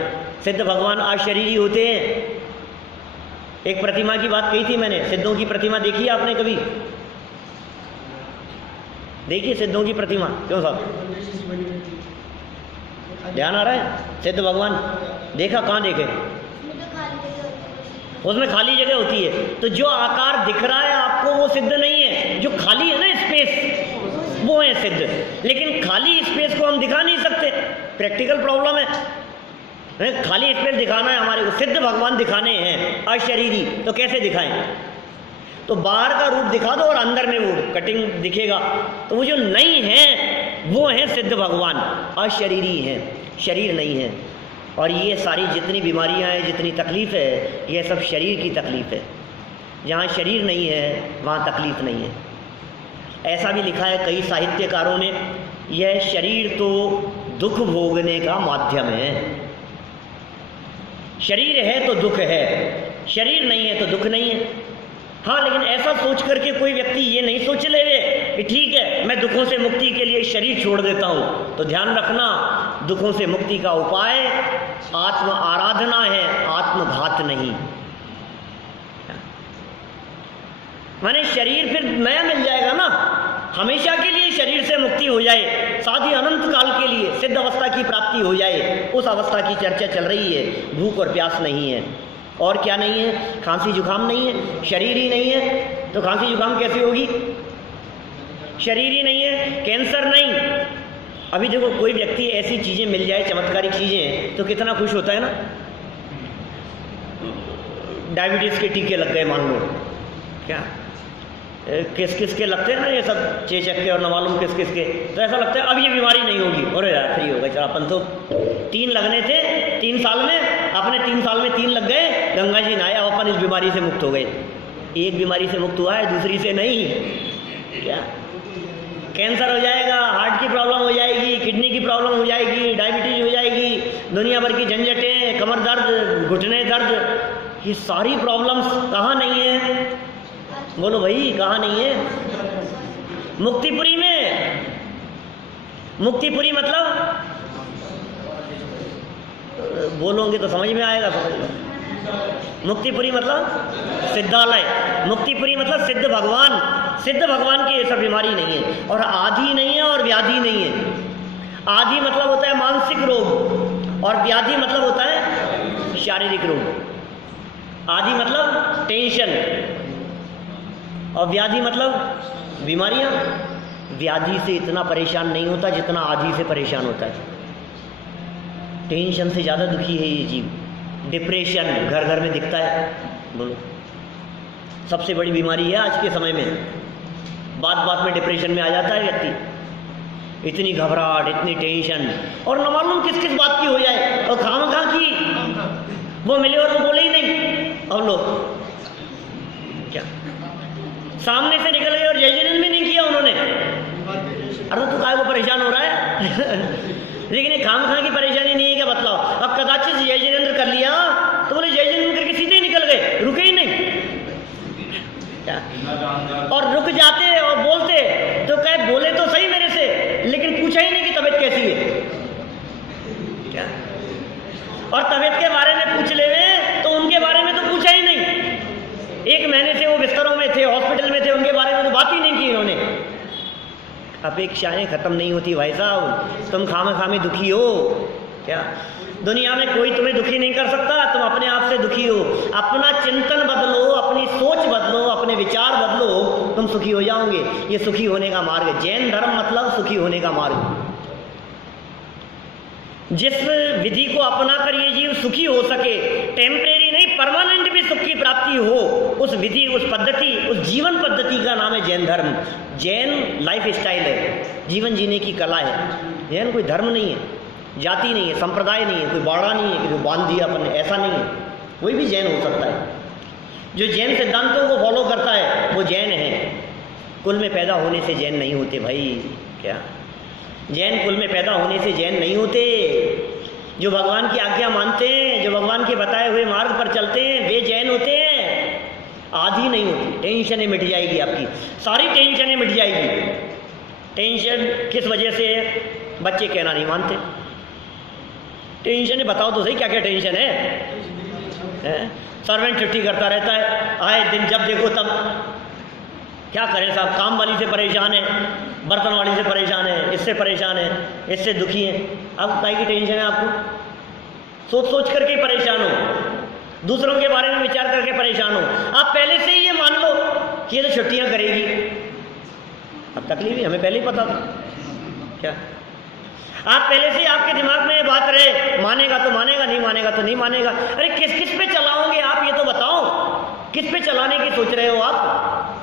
सिद्ध भगवान अशरीरी होते हैं। एक प्रतिमा की बात कही थी मैंने, सिद्धों की प्रतिमा देखी है आपने कभी? देखिए सिद्धों की प्रतिमा, क्यों साहब ध्यान आ रहा है? सिद्ध भगवान देखा, कहाँ देखे? उसमें खाली जगह होती है। तो जो आकार दिख रहा है आपको वो सिद्ध नहीं है, जो खाली है ना स्पेस, वो है सिद्ध। लेकिन खाली स्पेस को हम दिखा नहीं सकते, प्रैक्टिकल प्रॉब्लम है। खाली स्पेस दिखाना है हमारे को, सिद्ध भगवान दिखाने हैं अशरीरी, तो कैसे दिखाएं? तो बाहर का रूप दिखा दो और अंदर में वो कटिंग दिखेगा। तो वो जो नहीं है वो है सिद्ध भगवान, अशरीरी हैं, शरीर नहीं है। और ये सारी जितनी बीमारियां हैं, जितनी तकलीफ़ है, ये सब शरीर की तकलीफ़ है। जहाँ शरीर नहीं है वहाँ तकलीफ़ नहीं है। ऐसा भी लिखा है कई साहित्यकारों ने, यह शरीर तो दुख भोगने का माध्यम है। शरीर है तो दुख है, शरीर नहीं है तो दुख नहीं है। हाँ, लेकिन ऐसा सोच करके कोई व्यक्ति ये नहीं सोच ले कि ठीक है मैं दुखों से मुक्ति के लिए शरीर छोड़ देता हूँ। तो ध्यान रखना, दुखों से मुक्ति का उपाय आत्म आराधना है, आत्मघात नहीं। माने शरीर फिर नया मिल जाएगा ना, हमेशा के लिए शरीर से मुक्ति हो जाए, साथ ही अनंत काल के लिए सिद्ध अवस्था की प्राप्ति हो जाए, उस अवस्था की चर्चा चल रही है। भूख और प्यास नहीं है, और क्या नहीं है? खांसी जुकाम नहीं है, शरीर ही नहीं है तो खांसी जुकाम कैसे होगी? शरीर ही नहीं है, कैंसर नहीं। अभी देखो कोई व्यक्ति ऐसी चीज़ें मिल जाए, चमत्कारिक चीज़ें, तो कितना खुश होता है ना। डायबिटीज़ के टीके लग गए मान लो, क्या किस किस के लगते हैं ना ये सब, चेचक के और न मालूम किस किस के, तो ऐसा लगता है अब ये बीमारी नहीं होगी। अरे यार फ्री हो गए। चलो अपन तो 3 लगने थे 3 साल में, अपने 3 साल में 3 लग गए, गंगा जी नहाए, अपन इस बीमारी से मुक्त हो गए। एक बीमारी से मुक्त हुआ है, दूसरी से नहीं। क्या कैंसर हो जाएगा, हार्ट की प्रॉब्लम हो जाएगी, किडनी की प्रॉब्लम हो जाएगी, डायबिटीज हो जाएगी, दुनिया भर की झंझटें, कमर दर्द, घुटने दर्द, ये सारी प्रॉब्लम्स कहाँ नहीं है? बोलो भाई, कहाँ नहीं है? मुक्तिपुरी में। मुक्तिपुरी मतलब बोलोगे तो समझ में आएगा, समझ। मुक्तिपुरी मतलब सिद्धालय, मुक्तिपुरी मतलब सिद्ध भगवान। सिद्ध भगवान की ये सब बीमारी नहीं है, और आदि नहीं है और व्याधि नहीं है। आदि मतलब होता है मानसिक रोग, और व्याधि मतलब होता है शारीरिक रोग। आदि मतलब टेंशन, और व्याधि मतलब बीमारियां। व्याधि से इतना परेशान नहीं होता जितना आदि से परेशान होता है। टेंशन से ज़्यादा दुखी है ये जीव। डिप्रेशन घर घर में दिखता है, बोलो सबसे बड़ी बीमारी है आज के समय में। बात बात में डिप्रेशन में आ जाता है व्यक्ति, इतनी घबराहट, इतनी टेंशन, और न मालूम किस किस बात की हो जाए, और खामखा की वो मिले और वो बोले ही नहीं। और लोग क्या सामने से निकल गए और जय जिनेंद्र भी नहीं किया उन्होंने। अरे तो काय वो परेशान हो रहा है लेकिन ये खामखा की परेशानी नहीं है क्या, बतलाओ। अब कदाचित जय जिनेंद्र कर लिया तो बोले जय जिनेंद्र करके सीधे ही निकल गए, रुके ही नहीं। और रुक जाते और बोलते तो कहे बोले तो सही मेरे से, लेकिन पूछा ही नहीं कि तबीयत कैसी है। क्या अपेक्षाएं ख़त्म नहीं होती भाई साहब। तुम खामे दुखी हो क्या? दुनिया में कोई तुम्हें दुखी नहीं कर सकता, तुम अपने आप से दुखी हो। अपना चिंतन बदलो, अपनी सोच बदलो, अपने विचार बदलो, तुम सुखी हो जाओगे। ये सुखी होने का मार्ग है। जैन धर्म मतलब सुखी होने का मार्ग। जिस विधि को अपना कर ये जीव सुखी हो सके, टेम्परेरी नहीं परमानेंट भी सुख की प्राप्ति हो, उस विधि, उस पद्धति, उस जीवन पद्धति का नाम है जैन धर्म। जैन लाइफ स्टाइल है, जीवन जीने की कला है। जैन कोई धर्म नहीं है, जाति नहीं है, संप्रदाय नहीं है, कोई बाड़ा नहीं है कि जो बांध दिया अपन, ऐसा नहीं है। कोई भी जैन हो सकता है। जो जैन सिद्धांतों को फॉलो करता है वो जैन है। कुल में पैदा होने से जैन नहीं होते भाई। क्या जैन कुल में पैदा होने से जैन नहीं होते। जो भगवान की आज्ञा मानते हैं, जो भगवान के बताए हुए मार्ग पर चलते हैं, वे जैन होते हैं। आधी नहीं होती। टेंशनें मिट जाएगी आपकी, सारी टेंशनें मिट जाएगी। टेंशन किस वजह से? बच्चे कहना नहीं मानते। टेंशन है, बताओ तो सही क्या क्या टेंशन है? सर्वेंट छुट्टी करता रहता है, आए दिन जब देखो तब। क्या करें साहब, काम वाली से परेशान है, बर्तन वाली से परेशान है, इससे परेशान है, इससे दुखी है। अब काय की टेंशन है आपको? सोच सोच करके परेशान हो, दूसरों के बारे में विचार करके परेशान हो। आप पहले से ही ये मान लो कि ये तो छुट्टियां करेगी। अब तकलीफ ही हमें पहले ही पता था। क्या आप पहले से आपके दिमाग में ये बात रहे, मानेगा तो मानेगा, नहीं मानेगा तो नहीं मानेगा। अरे किस किस पे चलाओगे आप, ये तो बताओ। किस पे चलाने की सोच रहे हो आप?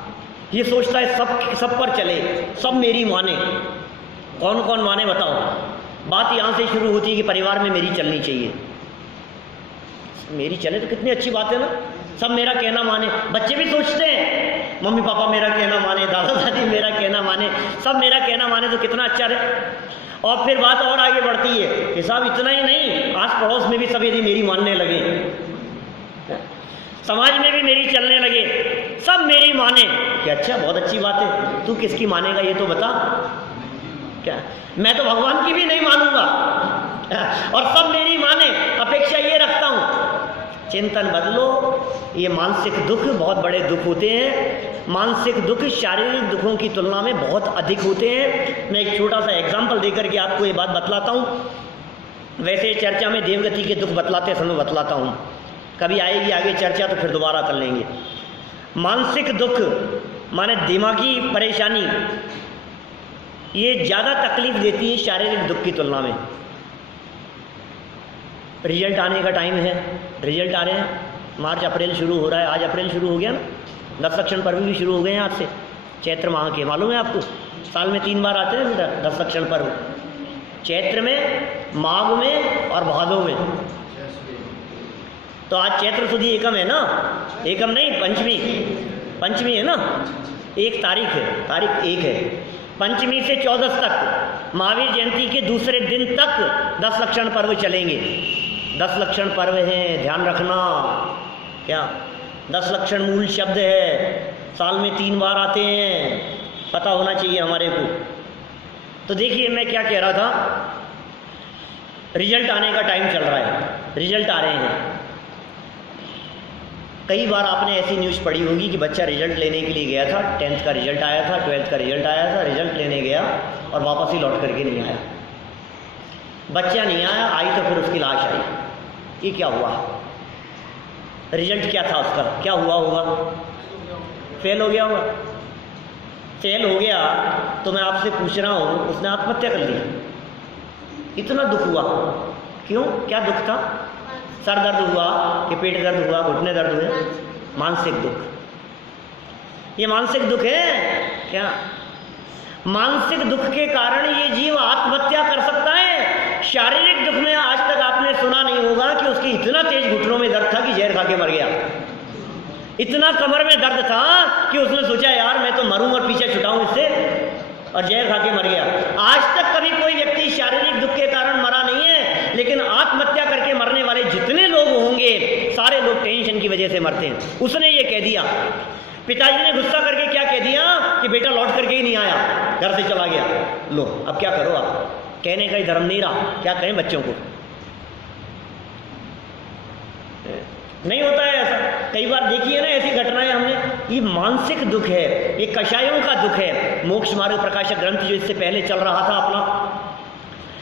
ये सोचता है सब पर चले, सब मेरी माने। कौन कौन माने बताओ? बात यहाँ से शुरू होती है कि परिवार में मेरी चलनी चाहिए। मेरी चले तो कितनी अच्छी बात है ना, सब मेरा कहना माने। बच्चे भी सोचते हैं मम्मी पापा मेरा कहना माने, दादा दादी मेरा कहना माने, सब मेरा कहना माने तो कितना अच्छा रहे। और फिर बात और आगे बढ़ती है कि साहब इतना ही नहीं, आस पड़ोस में भी सब यदि मेरी मानने लगे, समाज में भी मेरी चलने लगे, सब मेरी माने, क्या अच्छा, बहुत अच्छी बात है। तू किसकी मानेगा ये तो बता। क्या मैं तो भगवान की भी नहीं मानूंगा और सब मेरी माने, अपेक्षा ये रखता हूं। चिंतन बदलो। ये मानसिक दुख बहुत बड़े दुख होते हैं। मानसिक दुख शारीरिक दुखों की तुलना में बहुत अधिक होते हैं। मैं एक छोटा सा एग्जाम्पल देकर के आपको ये बात बतलाता हूँ। वैसे चर्चा में देवगति के दुख बतलाते समय बतलाता हूँ, कभी आएगी आगे चर्चा तो फिर दोबारा कर लेंगे। मानसिक दुख माने दिमागी परेशानी, ये ज़्यादा तकलीफ देती है शारीरिक दुख की तुलना में। रिजल्ट आने का टाइम है, रिजल्ट आ रहे हैं। मार्च अप्रैल शुरू हो रहा है, आज अप्रैल शुरू हो गया ना। 10 लक्षण पर्व भी शुरू हो गए हैं आज से, चैत्र माह के। मालूम है आपको, साल में 3 बार आते हैं 10 लक्षण पर्व, चैत्र में, माघ में और भादो में। तो आज चैत्र सुधी एकम है ना, एकम नहीं पंचमी है ना, 1 तारीख है, तारीख 1 है। पंचमी से 14 तक, महावीर जयंती के दूसरे दिन तक 10 लक्षण पर्व चलेंगे। 10 लक्षण पर्व हैं, ध्यान रखना। क्या 10 लक्षण मूल शब्द है, साल में 3 बार आते हैं, पता होना चाहिए हमारे को। तो देखिए मैं क्या कह रहा था, रिजल्ट आने का टाइम चल रहा है, रिजल्ट आ रहे हैं। कई बार आपने ऐसी न्यूज़ पढ़ी होगी कि बच्चा रिजल्ट लेने के लिए गया था, 10th का रिजल्ट आया था, 12th का रिजल्ट आया था, रिजल्ट लेने गया और वापस ही लौट करके नहीं आया। बच्चा नहीं आया, आई तो फिर उसकी लाश आई। ये क्या हुआ? रिजल्ट क्या था उसका, क्या हुआ होगा? फेल हो गया होगा। फेल हो गया तो मैं आपसे पूछ रहा हूँ, उसने आत्महत्या कर ली। इतना दुख हुआ क्यों? क्या दुख था? सर दर्द हुआ कि पेट दर्द हुआ, घुटने दर्द हुए? मानसिक दुख। ये मानसिक दुख है क्या? मानसिक दुख के कारण ये जीव आत्महत्या कर सकता है। शारीरिक दुख में आज तक आपने सुना नहीं होगा कि उसकी इतना तेज घुटनों में दर्द था कि जहर खा के मर गया। इतना कमर में दर्द था कि उसने सोचा यार मैं तो मरूं और पीछे छुटाऊं इससे, और जहर खा के मर गया। आज तक कभी कोई व्यक्ति शारीरिक दुख के कारण मरा नहीं है, लेकिन आत्महत्या करके मरने वाले जितने लोग होंगे सारे लोग टेंशन की वजह से मरते हैं। उसने ये कह दिया, पिताजी ने गुस्सा करके क्या कह दिया कि बेटा लौट करके ही नहीं आया, घर से चला गया। लो अब क्या करो आप, कहने का ही धर्म नहीं रहा, क्या कहें बच्चों को? नहीं होता है ऐसा, कई बार देखी है ना ऐसी घटनाएं हमने। ये मानसिक दुख है, ये कषायों का दुख है। मोक्ष मार्ग प्रकाशक ग्रंथ जो इससे पहले चल रहा था अपना,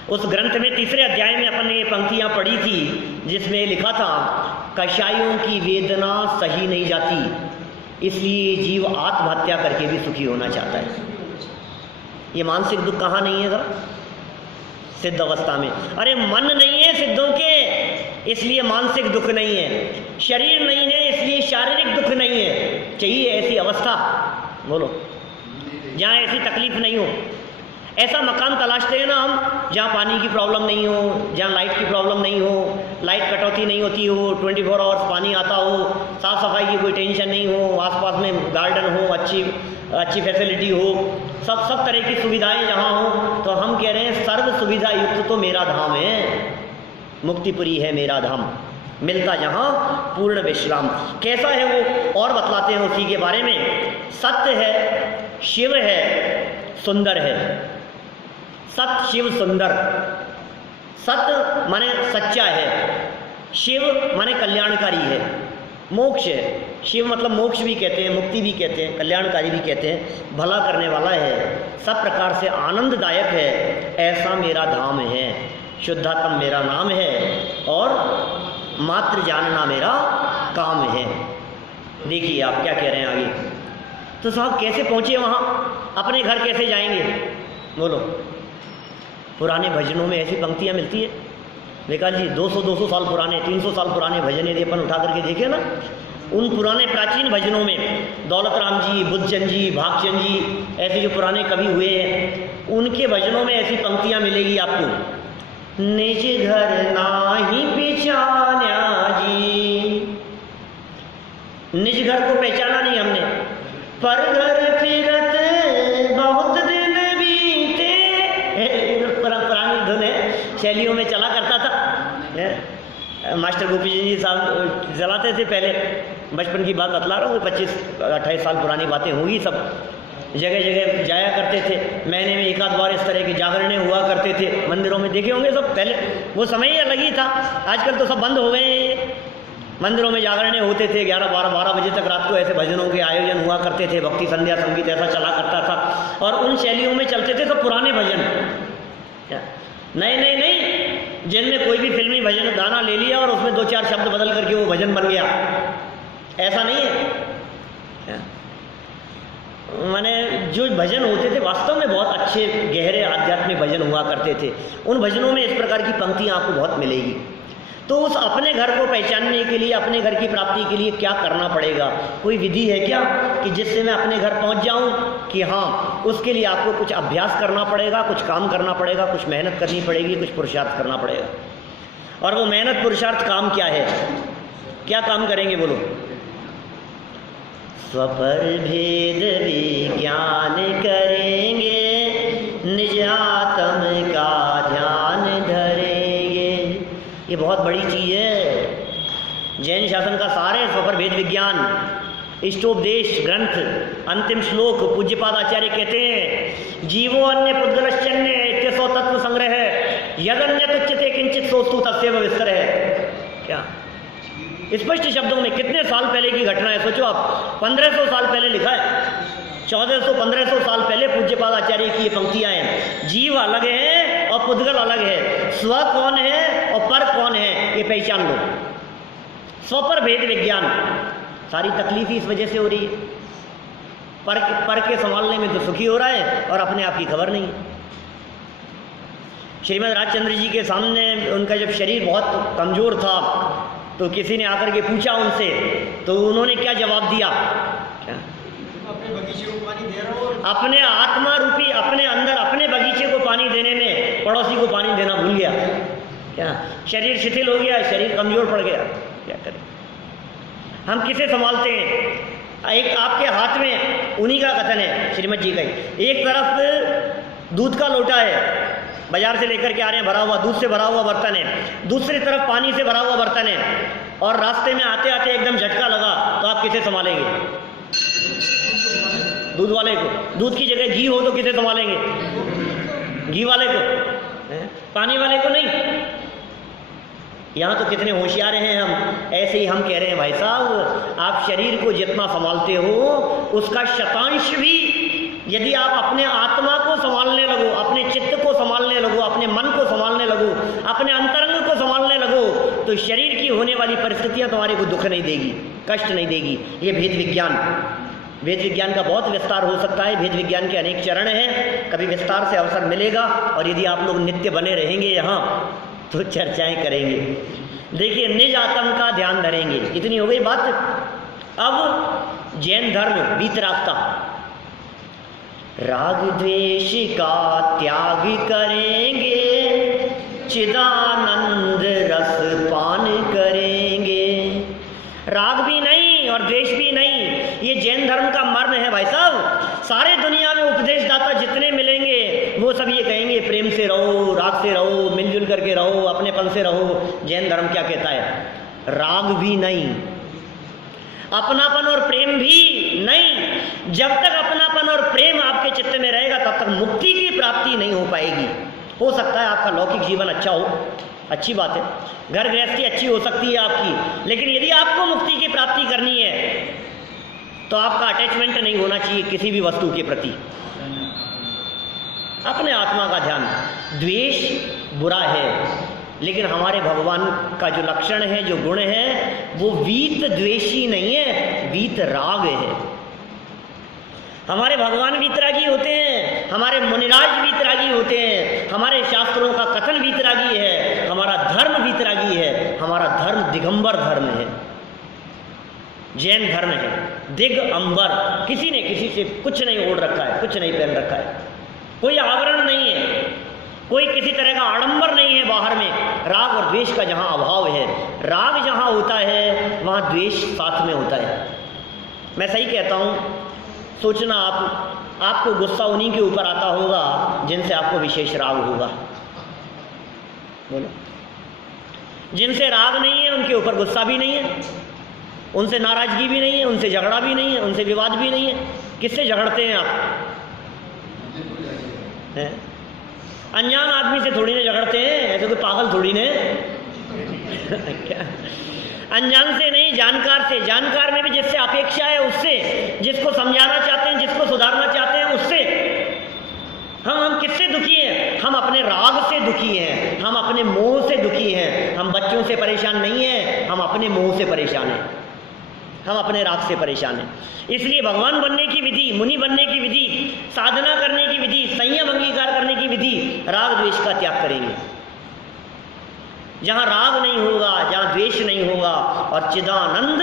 उस ग्रंथ में तीसरे अध्याय में अपन ने ये पंक्तियां पढ़ी थी जिसमें लिखा था, कषायों की वेदना सही नहीं जाती, इसलिए जीव आत्महत्या करके भी सुखी होना चाहता है। ये मानसिक दुख कहाँ नहीं है जरा? सिद्ध अवस्था में। अरे मन नहीं है सिद्धों के, इसलिए मानसिक दुख नहीं है। शरीर नहीं है इसलिए शारीरिक दुख नहीं है। चाहिए ऐसी अवस्था, बोलो, जहाँ ऐसी तकलीफ नहीं हो। ऐसा मकान तलाशते हैं ना हम जहाँ पानी की प्रॉब्लम नहीं हो, जहाँ लाइट की प्रॉब्लम नहीं हो, लाइट कटौती नहीं होती हो, 24 आवर्स पानी आता हो, साफ़ सफाई की कोई टेंशन नहीं हो, आसपास में गार्डन हो, अच्छी फैसिलिटी हो, सब तरह की सुविधाएं जहाँ हो। तो हम कह रहे हैं सर्व सुविधा युक्त तो मेरा धाम है, मुक्तिपुरी है मेरा धाम, मिलता जहाँ पूर्ण विश्राम। कैसा है वो और बतलाते हैं उसी के बारे में। सत्य है, शिव है, सुंदर है। सत्य शिव सुंदर। सत्य माने सच्चा है, शिव माने कल्याणकारी है, मोक्ष है। शिव मतलब मोक्ष भी कहते हैं, मुक्ति भी कहते हैं, कल्याणकारी भी कहते हैं, भला करने वाला है, सब प्रकार से आनंददायक है। ऐसा मेरा धाम है, शुद्धात्म मेरा नाम है और मात्र जानना मेरा काम है। देखिए आप क्या कह रहे हैं आगे। तो साहब कैसे पहुँचे वहाँ, अपने घर कैसे जाएंगे, बोलो। पुराने भजनों में ऐसी पंक्तियाँ मिलती है विकास जी, 200 साल पुराने, 300 साल पुराने भजन यदि अपन उठा करके देखें ना, उन पुराने प्राचीन भजनों में दौलत राम जी, बुद्धचंद जी, भागचंद जी, ऐसे जो पुराने कवि हुए हैं, उनके भजनों में ऐसी पंक्तियाँ मिलेगी आपको। निज घर नाही पहचान्या जी, निज घर को पहचाना नहीं हमने, पर घर फिरत बहुत दिन बीते। पुरानी धुन है, शैलियों में चला करता था। मास्टर गोपी जी साहब चलाते थे पहले, बचपन की बात बतला रहा हूँ, 25-28 साल पुरानी बातें होंगी। सब जगह जगह जाया करते थे, महीने में एक आध बार इस तरह के जागरणे हुआ करते थे, मंदिरों में देखे होंगे सब। पहले वो समय ही अलग ही था, आजकल तो सब बंद हो गए हैं। मंदिरों में जागरणे होते थे, 11-12 बजे तक रात को ऐसे भजनों के आयोजन हुआ करते थे, भक्ति संध्या संगीत ऐसा चला करता था, और उन शैलियों में चलते थे सब पुराने भजन। नहीं, जिनमें कोई भी फिल्मी भजन गाना ले लिया और उसमें 2-4 शब्द बदल करके वो भजन बन गया, ऐसा नहीं है। माने जो भजन होते थे वास्तव में बहुत अच्छे गहरे आध्यात्मिक भजन हुआ करते थे। उन भजनों में इस प्रकार की पंक्तियाँ आपको बहुत मिलेगी। तो उस अपने घर को पहचानने के लिए, अपने घर की प्राप्ति के लिए क्या करना पड़ेगा? कोई विधि है क्या कि जिससे मैं अपने घर पहुंच जाऊं? कि हाँ, उसके लिए आपको कुछ अभ्यास करना पड़ेगा, कुछ काम करना पड़ेगा, कुछ मेहनत करनी पड़ेगी, कुछ पुरुषार्थ करना पड़ेगा। और वो मेहनत पुरुषार्थ काम क्या है? क्या काम करेंगे बोलो? स्वपर भेद विज्ञान करेंगे, निज आत्म का ध्यान धरेंगे। ये बहुत बड़ी चीज़ है। जैन शासन का सार है स्वपर भेद विज्ञान, इष्टोपदेश ग्रंथ, अंतिम श्लोक पूज्यपाद आचार्य कहते हैं, जीवो अन्य पुद्गलश्चन्य इत्यसो तत्व संग्रह यदन्य तुच्यते किंचित सोस्तु तस्यैव विस्तर है। क्या स्पष्ट शब्दों में कितने साल पहले की घटना है, सोचो आप। 1500 साल पहले लिखा है, 1400-1500 साल पहले पूज्यपाद आचार्य की ये पंक्तियां हैं। जीव अलग है और पुद्गल अलग है, स्व कौन है और पर कौन है ये पहचान लो। स्व पर भेद विज्ञान, सारी तकलीफ ही इस वजह से हो रही है। पर के संभालने में तो सुखी हो रहा है और अपने आप की खबर नहीं है। श्रीमद राजचंद्र जी के सामने उनका जब शरीर बहुत कमजोर था तो किसी ने आकर के पूछा उनसे, तो उन्होंने क्या जवाब दिया? क्या? अपने बगीचे को पानी दे रहा हूं, अपने आत्मा रूपी अपने अंदर अपने बगीचे को पानी देने में पड़ोसी को पानी देना भूल गया। क्या? शरीर शिथिल हो गया, शरीर कमजोर पड़ गया, क्या करें? हम किसे संभालते हैं? एक आपके हाथ में, उन्हीं का कथन है श्रीमद जी का ही, एक तरफ दूध का लोटा है, बाजार से लेकर के आ रहे हैं, भरा हुआ दूध से भरा हुआ बर्तन है, दूसरी तरफ पानी से भरा हुआ बर्तन है, और रास्ते में आते आते एकदम झटका लगा, तो आप किसे संभालेंगे? दूध वाले को। दूध की जगह घी हो तो किसे संभालेंगे? घी वाले को। पानी वाले को नहीं। यहाँ तो कितने होशियार हैं हम। ऐसे ही हम कह रहे हैं भाई साहब, आप शरीर को जितना संभालते हो उसका शतांश भी यदि आप अपने आत्मा को संभालने लगो, अपने चित्त को संभालने लगो, अपने मन को संभालने लगो, अपने अंतरंग को संभालने लगो, तो शरीर की होने वाली परिस्थितियां तुम्हारे को दुख नहीं देगी, कष्ट नहीं देगी। ये भेद विज्ञान का बहुत विस्तार हो सकता है। भेद विज्ञान के अनेक चरण हैं, कभी विस्तार से अवसर मिलेगा, और यदि आप लोग नित्य बने रहेंगे यहाँ तो चर्चाएं करेंगे। देखिए, निज आत्म का ध्यान धरेंगे। इतनी हो गई बात। अब जैन धर्म वीतरागता, राग द्वेष का त्याग करेंगे, चिदानंद रस पान करेंगे। राग भी नहीं और द्वेष भी नहीं, ये जैन धर्म का मर्म है भाई साहब। सारे दुनिया में उपदेशदाता जितने मिलेंगे वो सब ये कहेंगे प्रेम से रहो, राग से रहो, मिलजुल करके रहो, अपनेपन से रहो। जैन धर्म क्या कहता है? राग भी नहीं, अपनापन और प्रेम भी नहीं। जब तक अपनापन और प्रेम आपके चित्त में रहेगा तब तक मुक्ति की प्राप्ति नहीं हो पाएगी। हो सकता है आपका लौकिक जीवन अच्छा हो, अच्छी बात है, घर गृहस्थी अच्छी हो सकती है आपकी, लेकिन यदि आपको मुक्ति की प्राप्ति करनी है तो आपका अटैचमेंट नहीं होना चाहिए किसी भी वस्तु के प्रति। अपने आत्मा का ध्यान। द्वेष बुरा है, लेकिन हमारे भगवान का जो लक्षण है, जो गुण है, वो वीत द्वेषी नहीं है, वीत राग है। हमारे भगवान वीतरागी होते हैं, हमारे मुनिराज वीतरागी होते हैं, हमारे शास्त्रों का कथन वीतरागी है, हमारा धर्म वीतरागी है। हमारा धर्म दिगंबर धर्म है, जैन धर्म है। दिग अंबर, किसी ने किसी से कुछ नहीं ओढ़ रखा है, कुछ नहीं पहन रखा है, कोई आवरण नहीं है, कोई किसी तरह का आडंबर नहीं है बाहर में। राग और द्वेष का जहाँ अभाव है, राग जहाँ होता है वहाँ द्वेष साथ में होता है। मैं सही कहता हूँ? सोचना, आपको गुस्सा उन्हीं के ऊपर आता होगा जिनसे आपको विशेष राग होगा। बोलो, जिनसे राग नहीं है उनके ऊपर गुस्सा भी नहीं है, उनसे नाराजगी भी नहीं है, उनसे झगड़ा भी नहीं है, उनसे विवाद भी नहीं है। किससे झगड़ते हैं आप? हैं? अनजान आदमी से थोड़ी ना झगड़ते हैं, ऐसे कोई पागल थोड़ी ने। क्या? अनजान से नहीं, जानकार से। जानकार में भी जिससे अपेक्षा है उससे, जिसको समझाना चाहते हैं, जिसको सुधारना चाहते हैं उससे। हम किससे दुखी हैं? हम अपने राग से दुखी हैं, हम अपने मोह से दुखी हैं। हम बच्चों से परेशान नहीं हैं, हम अपने मोह से परेशान हैं, हम अपने राग से परेशान हैं। इसलिए भगवान बनने की विधि, मुनि बनने की विधि, साधना करने की विधि, संयम अंगीकार करने की विधि, राग द्वेष का त्याग करेंगे। जहाँ राग नहीं होगा, जहाँ द्वेष नहीं होगा, और चिदानंद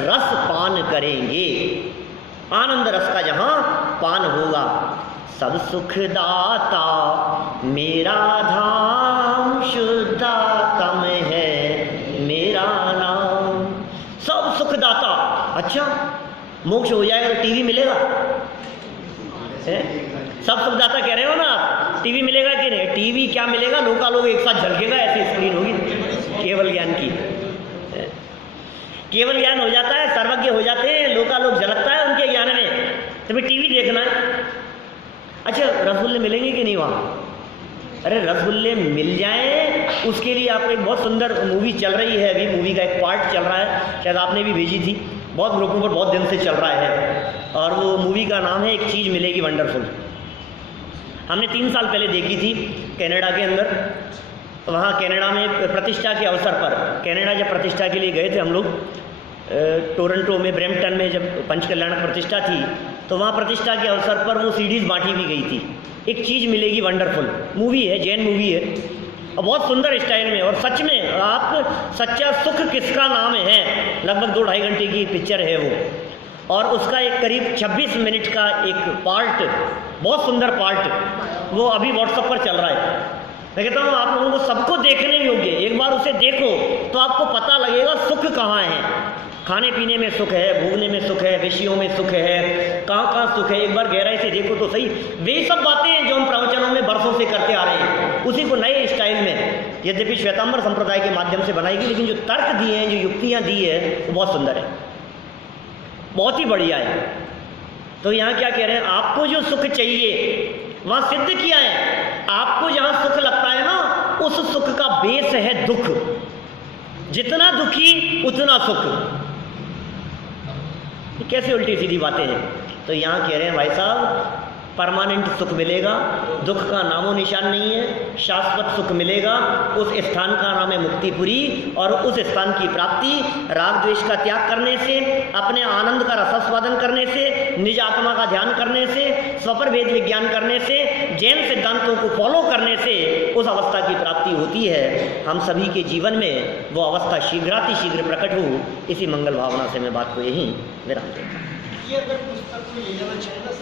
रस पान करेंगे। आनंद रस का जहाँ पान होगा। सब सुखदाता मेरा धाम, शुद्धात्म है मेरा नाम। सब सुखदाता। अच्छा, मोक्ष हो जाएगा तो टीवी मिलेगा? सब सुखदाता कह रहे हो ना आप? टीवी मिलेगा कि नहीं? टीवी क्या मिलेगा, लोग एक साथ झलकेगा, ऐसी स्क्रीन होगी केवल ज्ञान की। केवल ज्ञान हो जाता है, सर्वज्ञ हो जाते हैं, लोग झलकता है उनके ज्ञान में, तो फिर टीवी देखना है। अच्छा, रसगुल्ले मिलेंगे कि नहीं वहाँ? अरे रसगुल्ले मिल जाएं, उसके लिए आपको एक बहुत सुंदर मूवी चल रही है, अभी मूवी का एक पार्ट चल रहा है, शायद आपने भी भेजी थी, बहुत ग्रुपों पर बहुत दिन से चल रहा है, और वो मूवी का नाम है एक चीज़ मिलेगी वंडरफुल। हमने 3 साल पहले देखी थी कनाडा के अंदर। वहाँ कनाडा में प्रतिष्ठा के अवसर पर, कनाडा जब प्रतिष्ठा के लिए गए थे हम लोग, टोरंटो में, ब्रैम्पटन में जब पंचकल्याणक प्रतिष्ठा थी, तो वहाँ प्रतिष्ठा के अवसर पर वो सीडीज़ बांटी भी गई थी। एक चीज़ मिलेगी वंडरफुल मूवी है, जैन मूवी है, और बहुत सुंदर स्टाइल में, और सच में आप सच्चा सुख किसका नाम है, लगभग 2-2.5 घंटे की पिक्चर है वो, और उसका एक करीब 26 मिनट का एक पार्ट, बहुत सुंदर पार्ट, वो अभी व्हाट्सएप पर चल रहा है। मैं कहता हूँ आप लोगों को सबको देखने योग्य, एक बार उसे देखो तो आपको पता लगेगा सुख कहाँ है। खाने पीने में सुख है, भूगने में सुख है, विषयों में सुख है, कहाँ सुख है, एक बार गहराई से देखो तो सही। वे सब बातें हैं जो हम प्रवचनों में बरसों से करते आ रहे हैं, उसी को नए स्टाइल में, यद्यपि श्वेतांबर संप्रदाय के माध्यम से बनाई गई, लेकिन जो तर्क दिए हैं, जो युक्तियाँ दी है, वो बहुत सुंदर है, बहुत ही बढ़िया है। तो यहाँ क्या कह रहे हैं? आपको जो सुख चाहिए वहाँ सिद्ध किया है। आपको जहाँ सुख लगता है ना, उस सुख का बेस है दुख। जितना दुखी उतना सुख। ये कैसे उल्टी सीधी बातें हैं। तो यहाँ कह रहे हैं भाई साहब परमानेंट सुख मिलेगा, दुख का नामो निशान नहीं है, शाश्वत सुख मिलेगा। उस स्थान का नाम है मुक्तिपुरी, और उस स्थान की प्राप्ति राग द्वेष का त्याग करने से, अपने आनंद का रसास्वादन करने से, निज आत्मा का ध्यान करने से, स्वपर भेद विज्ञान करने से, जैन सिद्धांतों को फॉलो करने से उस अवस्था की प्राप्ति होती है। हम सभी के जीवन में वो अवस्था शीघ्रातिशीघ्र प्रकट हो, इसी मंगल भावना से मैं बात को यहीं विराम देता हूँ। ये अगर पुस्तक को ले जाना चाहिए ना